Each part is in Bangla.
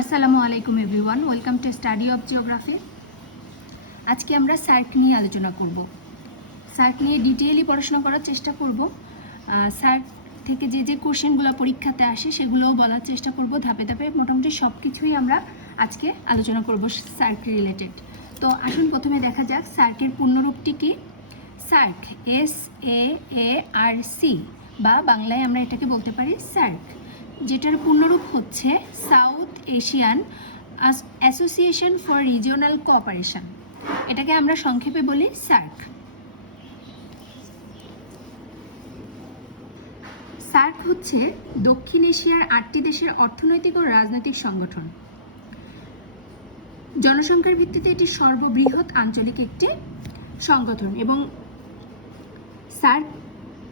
আসসালামু আলাইকুম everyone, welcome to study of geography. আজকে আমরা সার্ক নিয়ে আলোচনা করব। সার্ক নিয়ে ডিটেইলি পড়াশোনা করার চেষ্টা করব। সার্ক থেকে যে যে কোশ্চেনগুলো পরীক্ষাতে আসে সেগুলোও বলার চেষ্টা করব। ধাপে ধাপে মোটামুটি সব কিছুই আমরা আজকে আলোচনা করব সার্ক রিলেটেড। তো আসুন প্রথমে দেখা যাক সার্কের পূর্ণরূপটি কি। SAARC S A A R C বা বাংলায় আমরা এটাকে বলতে পারি সার্ক। যেটার পূর্ণরূপ হচ্ছে South Asian Association for Regional Cooperation এটাকে আমরা সংক্ষেপে বলি সার্ক সার্ক হচ্ছে দক্ষিণ এশিয়ার আটটি দেশের অর্থনৈতিক ও রাজনৈতিক সংগঠন। জনসংখ্যার ভিত্তিতে এটি সর্ববৃহৎ আঞ্চলিক একটি সংগঠন এবং সার্ক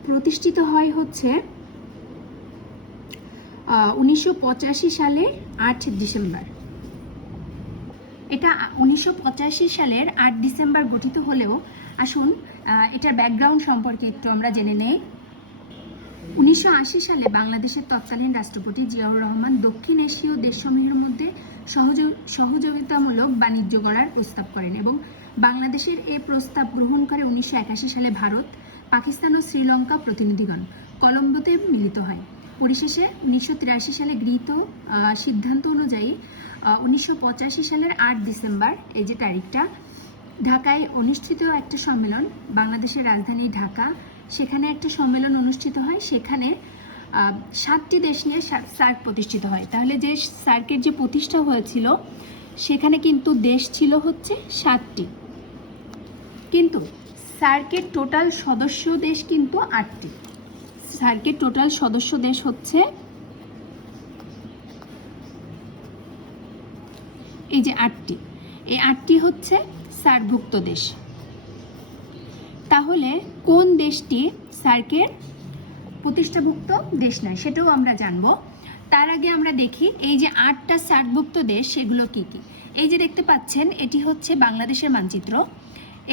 প্রতিষ্ঠিত হয় হচ্ছে উনিশশো পঁচাশি সালে আট ডিসেম্বর। এটা উনিশশো পঁচাশি সালের আট ডিসেম্বর গঠিত হলেও, আসুন এটার ব্যাকগ্রাউন্ড সম্পর্কে একটু আমরা জেনে নেই। উনিশশো সালে বাংলাদেশের তৎকালীন রাষ্ট্রপতি জিয়াউর রহমান দক্ষিণ এশীয় দেশসমূহের মধ্যে সহযোগ সহযোগিতামূলক বাণিজ্য করার প্রস্তাব করেন এবং বাংলাদেশের এই প্রস্তাব গ্রহণ করে উনিশশো একাশি সালে ভারত, পাকিস্তান ও শ্রীলঙ্কা প্রতিনিধিগণ কলম্বোতে মিলিত হয়। পরিশেষে উনিশশো তিরাশি সালে গৃহীত সিদ্ধান্ত অনুযায়ী উনিশশো পঁচাশি সালের আট ডিসেম্বর, এই যে তারিখটা, ঢাকায় অনুষ্ঠিত একটা সম্মেলন, বাংলাদেশের রাজধানী ঢাকা। সেখানে একটা সম্মেলন অনুষ্ঠিত হয়, সেখানে সাতটি দেশ নিয়ে সার্ক প্রতিষ্ঠিত হয়। তাহলে যে সার্কের যে প্রতিষ্ঠা হয়েছিল, সেখানে কিন্তু দেশ ছিল হচ্ছে সাতটি। কিন্তু সার্কের টোটাল সদস্য দেশ কিন্তু আটটি। সার্কের টোটাল সদস্য দেশ হচ্ছে? এই যে আটটি। এই আটটি হচ্ছে সার্কভুক্ত দেশ। তাহলে কোন দেশটি সার্কের প্রতিষ্ঠাভুক্ত দেশ নয়, সেটাও আমরা জানব। তার আগে আমরা দেখি, এই যে আটটা সার্কভুক্ত দেশ, সেগুলো কি কি? এই যে দেখতে পাচ্ছেন, এটি হচ্ছে বাংলাদেশের মানচিত্র।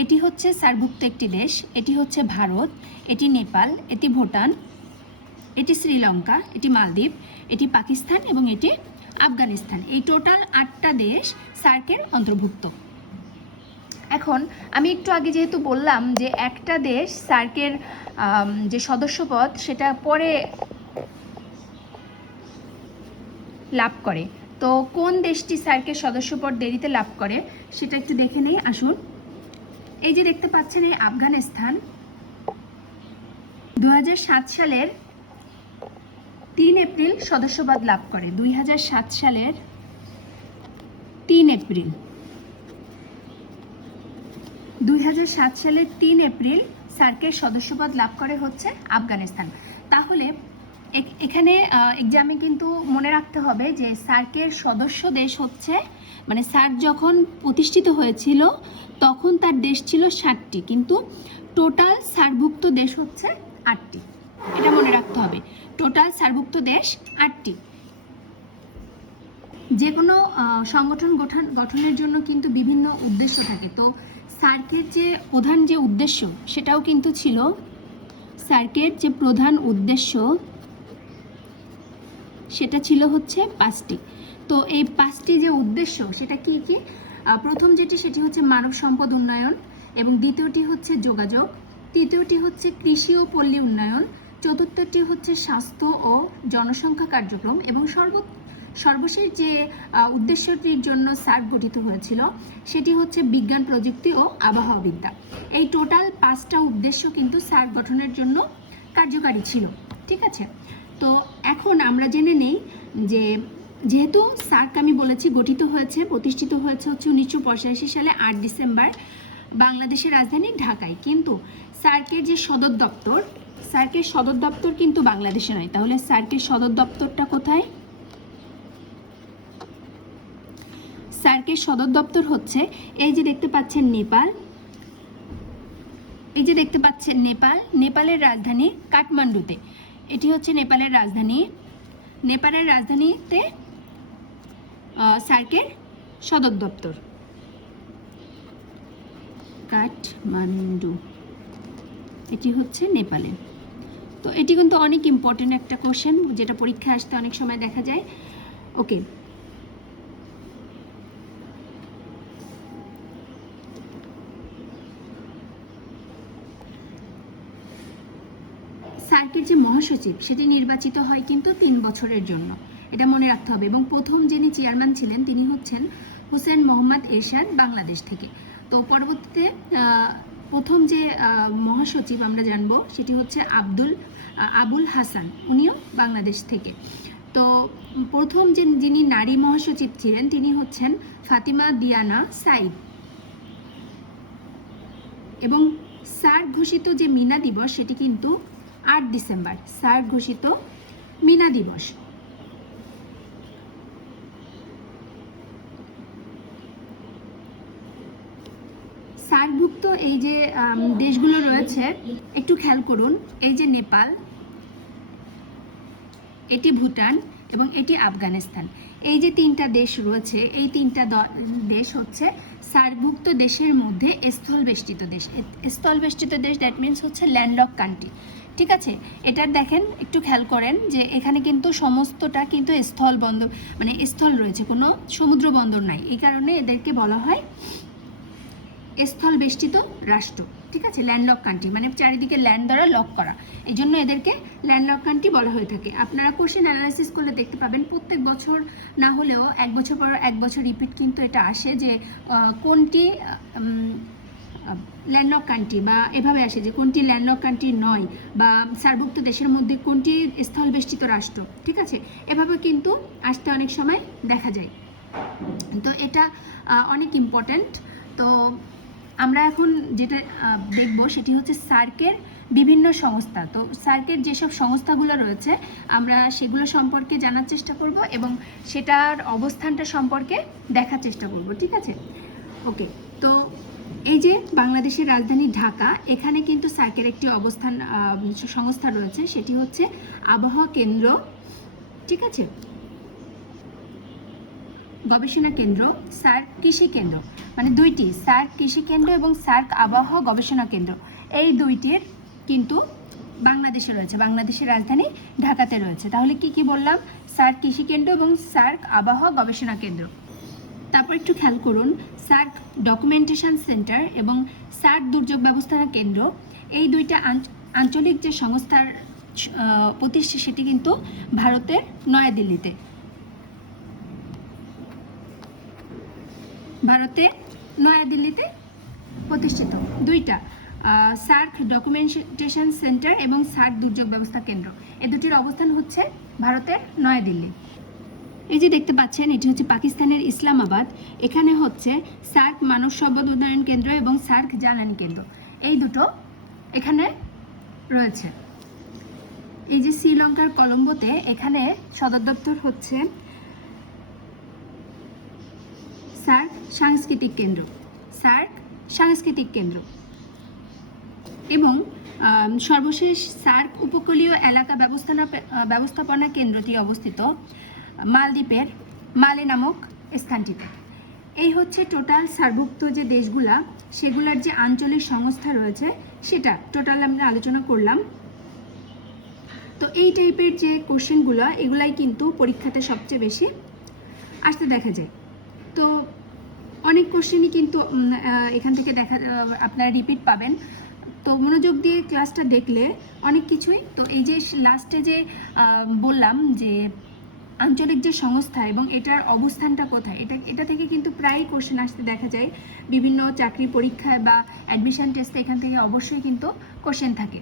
এটি হচ্ছে সার্কভুক্ত একটি দেশ, এটি হচ্ছে ভারত, এটি নেপাল, এটি ভুটান, এটি শ্রীলঙ্কা, এটি মালদ্বীপ, এটি পাকিস্তান এবং এটি আফগানিস্তান। এই টোটাল আটটা দেশ সার্কের অন্তর্ভুক্ত। এখন আমি একটু আগে যেহেতু বললাম যে একটা দেশ সার্কের যে সদস্যপদ, সেটা পরে লাভ করে। তো কোন দেশটি সার্কের সদস্যপদ দেরিতে লাভ করে, সেটা একটু দেখে নেই, আসুন। এই যে দেখতে পাচ্ছেন এই আফগানিস্তান দু সালের তিন এপ্রিল সদস্যপদ লাভ করে। দুই হাজার সাত সালের তিন এপ্রিল। দুই হাজার সাত সালের তিন এপ্রিল সার্কের সদস্যপদ লাভ করে হচ্ছে আফগানিস্তান। তাহলে এখানে এক্সামে কিন্তু মনে রাখতে হবে যে সার্কের সদস্য দেশ হচ্ছে মানে সার্ক যখন প্রতিষ্ঠিত হয়েছিল, তখন তার দেশ ছিল ষাটটি, কিন্তু টোটাল সার্কভুক্ত দেশ হচ্ছে আটটি। এটা মনে রাখতে হবে। টোটাল সার্কভুক্ত দেশ আটটি। যে কোনো সংগঠন গঠন, গঠনের জন্য কিন্তু বিভিন্ন উদ্দেশ্য থাকে। তো সার্কের যে প্রধান যে উদ্দেশ্য, সেটাও কিন্তু ছিল সার্কের যে প্রধান উদ্দেশ্য সেটা ছিল হচ্ছে পাঁচটি। তো এই পাঁচটি যে উদ্দেশ্য, সেটা কি কি? প্রথম যেটি, সেটি হচ্ছে মানব সম্পদ উন্নয়ন এবং দ্বিতীয়টি হচ্ছে যোগাযোগ। তৃতীয়টি হচ্ছে কৃষি ও পল্লী উন্নয়ন। চতুর্থটি হচ্ছে স্বাস্থ্য ও জনসংখ্যা কার্যক্রম এবং সর্ব, সর্বশেষ যে উদ্দেশ্যটির জন্য সার্ক গঠিত হয়েছিল, সেটি হচ্ছে বিজ্ঞান, প্রযুক্তি ও আবহাওয়াবিদ্যা এই টোটাল পাঁচটা উদ্দেশ্য কিন্তু সার্ক গঠনের জন্য কার্যকারী ছিল। ঠিক আছে? এখন আমরা জেনে নেই যে যেহেতু সার্ক, আমি বলেছি, গঠিত হয়েছে, প্রতিষ্ঠিত হয়েছে হচ্ছে উনিশশো পঁচাশি সালে আট ডিসেম্বর বাংলাদেশের রাজধানী ঢাকায়। কিন্তু সার্কের যে সদর দপ্তর, সার্কের সদর দপ্তর কিন্তু বাংলাদেশে নয়। তাহলে সার্কের সদর দপ্তরটা কোথায়? সার্কের সদর দপ্তর হচ্ছে, এই যে দেখতে পাচ্ছেন নেপাল, এই যে দেখতে পাচ্ছেন নেপাল, নেপালের রাজধানী কাঠমান্ডুতে। এটি হচ্ছে নেপালের রাজধানী নেপালের রাজধানীতে সার্কের সদর দপ্তর। কাঠমান্ডু। এটি হচ্ছে নেপালে। তো এটি কিন্তু অনেক ইম্পর্টেন্ট একটা কোশ্চেন যেটা পরীক্ষায় আসতে অনেক সময় দেখা যায়। ওকে মহাসচিব, সেটি নির্বাচিত হয় কিন্তু তিন বছরের জন্য। এটা মনে রাখতে হবে এবং প্রথম যিনি চেয়ারম্যান ছিলেন, তিনি হচ্ছেন হোসেন মোহাম্মদ এরশাদ বাংলাদেশ থেকে। তো পরবর্তীতে প্রথম যে মহাসচিব আমরা জানব, সেটি হচ্ছে আব্দুল আবুল হাসান। উনিও বাংলাদেশ থেকে। তো প্রথম যে, যিনি নারী মহাসচিব ছিলেন, তিনি হচ্ছেন ফাতিমা দিয়ানা সাইদ এবং সার ঘোষিত যে মিনা দিবস, সেটি কিন্তু আট ডিসেম্বর, স্যার ঘোষিত মিনা দিবস। সার্কভুক্ত এই যে দেশগুলো রয়েছে, একটু খেয়াল করুন, এই যে নেপাল, এটি ভুটান এবং এটি আফগানিস্তান। এই যে তিনটা দেশ রয়েছে, এই তিনটা দেশ হচ্ছে সার্কভুক্ত দেশের মধ্যে স্থলবেষ্টিত দেশ। স্থলবেষ্টিত দেশ দ্যাট মিনস হচ্ছে ল্যান্ডলক কান্ট্রি ঠিক আছে? এটার দেখেন, একটু খেয়াল করেন যে এখানে কিন্তু সমস্তটা কিন্তু স্থল বন্দর মানে স্থল রয়েছে, কোনো সমুদ্র বন্দর নাই। এই কারণে এদেরকে বলা হয় স্থল বেষ্টিত রাষ্ট্র, ঠিক আছে? ল্যান্ডলক কান্ট্রি মানে চারিদিকে ল্যান্ড দ্বারা লক করা। এই জন্য এদেরকে ল্যান্ডলক কান্ট্রি বলা হয়ে থাকে। আপনারা কোশ্চেন অ্যানালাইসিস করলে দেখতে পাবেন, প্রত্যেক বছর না হলেও এক বছর পর এক বছর রিপিট কিন্তু এটা আসে যে কোনটি ল্যান্ডলক কান্ট্রি বা এভাবে আসে যে কোনটি ল্যান্ডলক কান্ট্রি নয় বা সার্বভুক্ত দেশের মধ্যে কোনটি স্থলবেষ্টিত রাষ্ট্র, ঠিক আছে? এভাবে কিন্তু আসতে অনেক সময় দেখা যায়। তো এটা অনেক ইম্পর্ট্যান্ট তো আমরা এখন যেটা দেখব সেটি হচ্ছে সার্কের বিভিন্ন সংস্থা। তো সার্কের যেসব সংস্থাগুলো রয়েছে, আমরা সেগুলো সম্পর্কে জানার চেষ্টা করব এবং সেটার অবস্থানটা সম্পর্কে দেখার চেষ্টা করব, ঠিক আছে? ওকে এই যে বাংলাদেশের রাজধানী ঢাকা, এখানে কিন্তু সার্কের একটি অবস্থান সংস্থা রয়েছে, সেটি হচ্ছে আবহাওয়া কেন্দ্র। ঠিক আছে? গবেষণা কেন্দ্র, সার্ক কৃষি কেন্দ্র মানে দুইটি, সার্ক কৃষি কেন্দ্র এবং সার্ক আবহাওয়া গবেষণা কেন্দ্র। এই দুইটির কিন্তু বাংলাদেশে রয়েছে, বাংলাদেশের রাজধানী ঢাকাতে রয়েছে। তাহলে কি কি বললাম? সার্ক কৃষি কেন্দ্র এবং সার্ক আবহাওয়া গবেষণা কেন্দ্র। তারপর একটু খেয়াল করুন সার্ক ডকুমেন্টেশন সেন্টার এবং সার্ক দুর্যোগ ব্যবস্থাপনা কেন্দ্র, এই দুইটা আঞ্চলিক যে সংস্থার প্রতিষ্ঠা সেটি কিন্তু ভারতের নয়াদিল্লিতে। ভারতে নয়াদিল্লিতে প্রতিষ্ঠিত। দুইটা সার্ক ডকুমেন্টেশন সেন্টার এবং সার্ক দুর্যোগ ব্যবস্থা কেন্দ্র। এ দুটির অবস্থান হচ্ছে ভারতের নয়াদিল্লি। এই যে দেখতে পাচ্ছেন, এটি হচ্ছে পাকিস্তানের ইসলামাবাদ। এখানে হচ্ছে সার্ক মানব সম্পদ উন্নয়ন কেন্দ্র এবং সার্ক জ্বালানি কেন্দ্র। এই দুটো এখানে রয়েছে। এই যে শ্রীলঙ্কার কলম্বোতে এখানে সদর দপ্তর হচ্ছে সার্ক সাংস্কৃতিক কেন্দ্র। সার্ক সাংস্কৃতিক কেন্দ্র। এবং সর্বশেষ সার্ক উপকূলীয় এলাকা ব্যবস্থাপনা ব্যবস্থাপনা কেন্দ্রটি অবস্থিত মালদ্বীপের মালে নামক স্থানটিতে। এই হচ্ছে টোটাল সার্কভুক্ত যে দেশগুলা, সেগুলোর যে আঞ্চলিক সংস্থা রয়েছে, সেটা টোটাল আমরা আলোচনা করলাম। তো এই টাইপের যে কোশ্চেনগুলো এগুলাই কিন্তু পরীক্ষাতে সবচেয়ে বেশি আসতে দেখা যায়। তো অনেক কোশ্চেনই কিন্তু এখান থেকে দেখা আপনারা রিপিট পাবেন। তো মনোযোগ দিয়ে ক্লাসটা দেখলে অনেক কিছুই। তো এই যে লাস্টে যে বললাম যে আঞ্চলিক যে সংস্থা এবং এটার অবস্থানটা কোথায়, এটা এটা থেকে কিন্তু প্রায় কোশ্চেন আসতে দেখা যায়। বিভিন্ন চাকরি পরীক্ষায় বা অ্যাডমিশন টেস্টে এখান থেকে অবশ্যই কিন্তু কোশ্চেন থাকে।